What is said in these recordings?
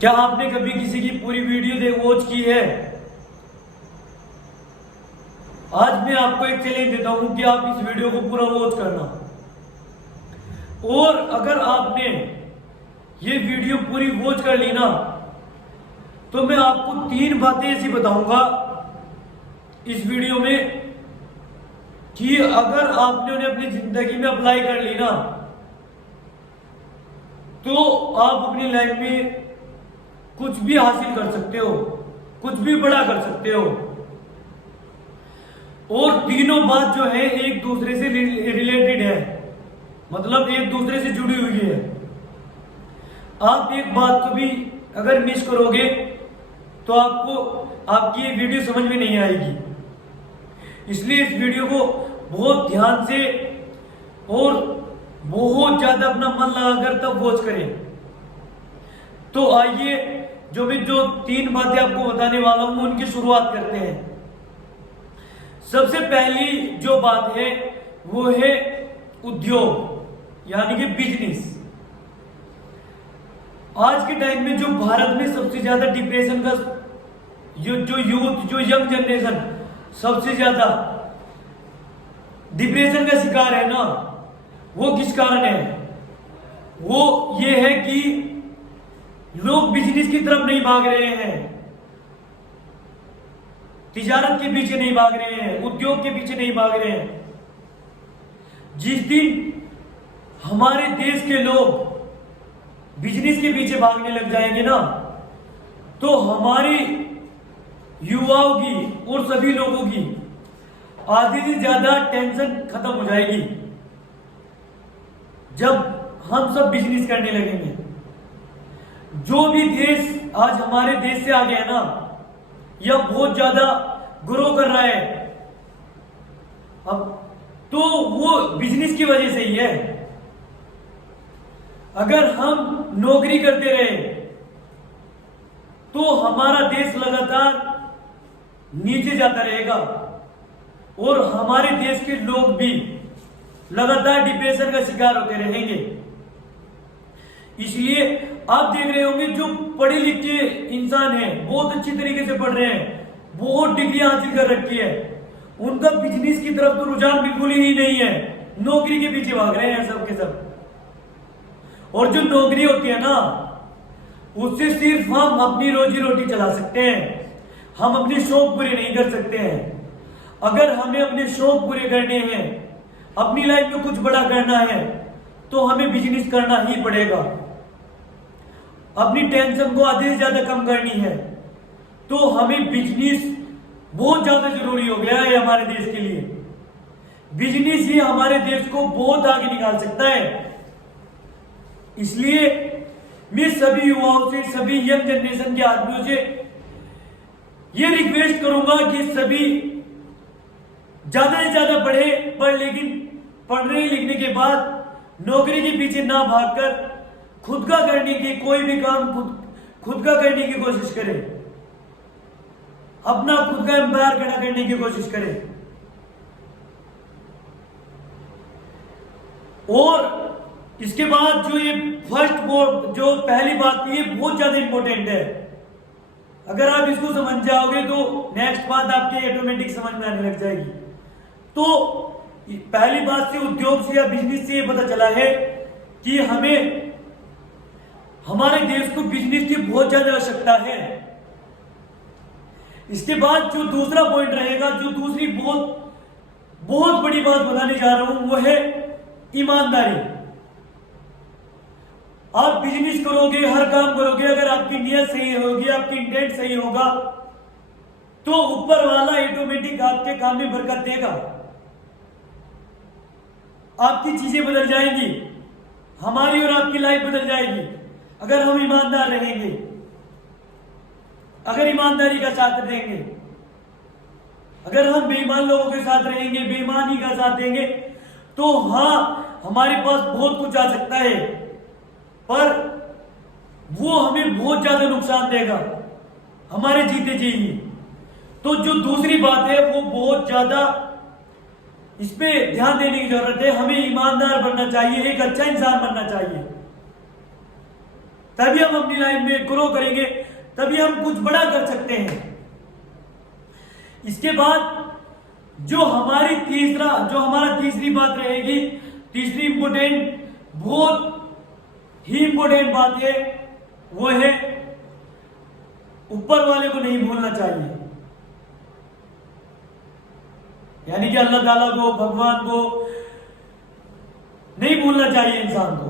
क्या आपने कभी किसी की पूरी वीडियो वॉच की है? आज मैं आपको एक चैलेंज देता हूं कि आप इस वीडियो को पूरा वॉच करना। और अगर आपने ये वीडियो पूरी वॉच कर ली ना, तो मैं आपको 3 बातें ऐसी बताऊंगा इस वीडियो में कि अगर आपने उन्हें अपनी जिंदगी में अप्लाई कर ली ना, तो आप अपनी लाइफ में कुछ भी हासिल कर सकते हो, कुछ भी बड़ा कर सकते हो। और तीनों बात जो है एक दूसरे से रिलेटेड है, मतलब एक दूसरे से जुड़ी हुई है। आप एक बात को भी अगर मिस करोगे तो आपको आपकी ये वीडियो समझ में नहीं आएगी। इसलिए इस वीडियो को बहुत ध्यान से और बहुत ज्यादा अपना मन लगाकर तब वॉच करें। तो आइए जो 3 बातें आपको बताने वाला हूं उनकी शुरुआत करते हैं। सबसे पहली जो बात है वो है उद्योग, यानी कि बिजनेस। आज के टाइम में जो भारत में सबसे ज्यादा डिप्रेशन का जो यूथ, जो यंग जनरेशन सबसे ज्यादा डिप्रेशन का शिकार है ना, वो किस कारण है? वो ये है कि लोग बिजनेस की तरफ नहीं भाग रहे हैं, तिजारत के पीछे नहीं भाग रहे हैं, उद्योग के पीछे नहीं भाग रहे हैं। जिस दिन हमारे देश के लोग बिजनेस के पीछे भागने लग जाएंगे ना, तो हमारी युवाओं की और सभी लोगों की आधी से ज्यादा टेंशन खत्म हो जाएगी जब हम सब बिजनेस करने लगेंगे। जो भी देश आज हमारे देश से आगे है ना, या बहुत ज्यादा ग्रो कर रहा है अब, तो वो बिजनेस की वजह से ही है। अगर हम नौकरी करते रहे तो हमारा देश लगातार नीचे जाता रहेगा और हमारे देश के लोग भी लगातार डिप्रेशन का शिकार होते रहेंगे। इसलिए आप देख रहे होंगे जो पढ़े लिखे इंसान हैं, बहुत अच्छी तरीके से पढ़ रहे हैं, बहुत डिग्री हासिल कर रखी है, उनका बिजनेस की तरफ तो रुझान बिल्कुल ही नहीं है, नौकरी के पीछे भाग रहे हैं सब के सब। और जो नौकरी होती है ना, उससे सिर्फ हम अपनी रोजी रोटी चला सकते हैं, हम अपने शौक पूरे नहीं कर सकते हैं। अगर हमें अपने शौक पूरे करने हैं, अपनी लाइफ में कुछ बड़ा करना है, तो हमें बिजनेस करना ही पड़ेगा। अपनी टेंशन को आधे से ज्यादा कम करनी है, तो हमें बिजनेस बहुत ज्यादा जरूरी हो गया है हमारे देश के लिए। बिजनेस ही हमारे देश को बहुत आगे निकाल सकता है। इसलिए मैं सभी युवाओं से, सभी यंग जनरेशन के आदमियों से ये रिक्वेस्ट करूंगा कि सभी ज्यादा से ज्यादा पढ़ने लिखने के बाद नौकरी के पीछे ना भागकर खुद का करने की, कोई भी काम खुद का करने की कोशिश करें, अपना खुद का एम्पायर खड़ा करने की कोशिश करें। और इसके बाद जो पहली बात थी, ये बहुत ज्यादा इंपॉर्टेंट है। अगर आप इसको समझ जाओगे तो नेक्स्ट बात आपके ऑटोमेटिक समझ में आने लग जाएगी। तो पहली बात से, उद्योग से या बिजनेस से ये पता चला है कि हमें हमारे देश को बिजनेस की बहुत ज्यादा आवश्यकता है। इसके बाद जो दूसरा पॉइंट रहेगा, जो दूसरी बहुत बड़ी बात बताने जा रहा हूं, वो है ईमानदारी। आप बिजनेस करोगे, हर काम करोगे, अगर आपकी नियत सही होगी, आपकी इंटेंट सही होगा, तो ऊपर वाला ऑटोमेटिक आपके काम में बरकत देगा, आपकी चीजें बदल जाएंगी, हमारी और आपकी लाइफ बदल जाएगी अगर हम ईमानदार रहेंगे, अगर ईमानदारी का साथ देंगे। अगर हम बेईमान लोगों के साथ रहेंगे, बेईमानी का साथ देंगे, तो हाँ, हमारे पास बहुत कुछ आ सकता है, पर वो हमें बहुत ज्यादा नुकसान देगा हमारे जीते जी ही। तो जो दूसरी बात है वो बहुत ज्यादा इस पे ध्यान देने की जरूरत है। हमें ईमानदार बनना चाहिए, एक अच्छा इंसान बनना चाहिए, तभी हम अपनी लाइफ में ग्रो करेंगे, तभी हम कुछ बड़ा कर सकते हैं। इसके बाद जो हमारी तीसरी बात रहेगी, तीसरी बहुत ही इंपॉर्टेंट बात है, वो है ऊपर वाले को नहीं भूलना चाहिए। यानी कि अल्लाह ताला को, भगवान को नहीं भूलना चाहिए इंसान को,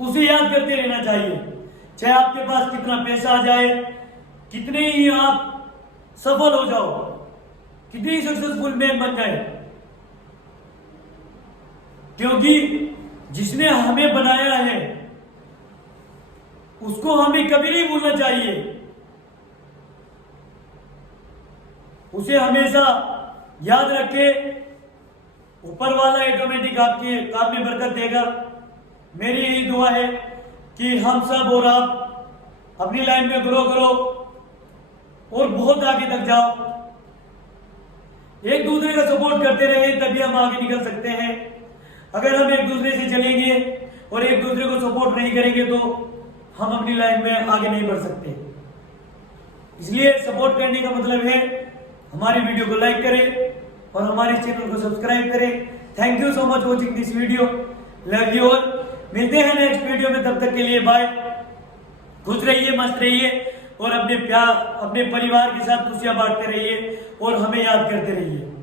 उसे याद करते रहना चाहिए। चाहे आपके पास कितना पैसा आ जाए, कितने ही आप सफल हो जाओ, कितने ही सक्सेसफुल मैन बन जाए, क्योंकि जिसने हमें बनाया है उसको हमें कभी नहीं भूलना चाहिए। उसे हमेशा याद रखे, ऊपर वाला ऑटोमेटिक आपके काम में बरकत देगा। मेरी यही दुआ है कि हम सब और आप अपनी लाइफ में ग्रो करो और बहुत आगे तक जाओ। एक दूसरे का सपोर्ट करते रहे, तभी हम आगे निकल सकते हैं। अगर हम एक दूसरे से चलेंगे और एक दूसरे को सपोर्ट नहीं करेंगे तो हम अपनी लाइफ में आगे नहीं बढ़ सकते। इसलिए सपोर्ट करने का मतलब है हमारी वीडियो को लाइक करें और हमारे चैनल को सब्सक्राइब करें। Thank you so much watching this video. Love you all. मिलते हैं नेक्स्ट वीडियो में, तब तक के लिए बाय। खुश रहिए, मस्त रहिए और अपने परिवार के साथ खुशियां बांटते रहिए और हमें याद करते रहिए।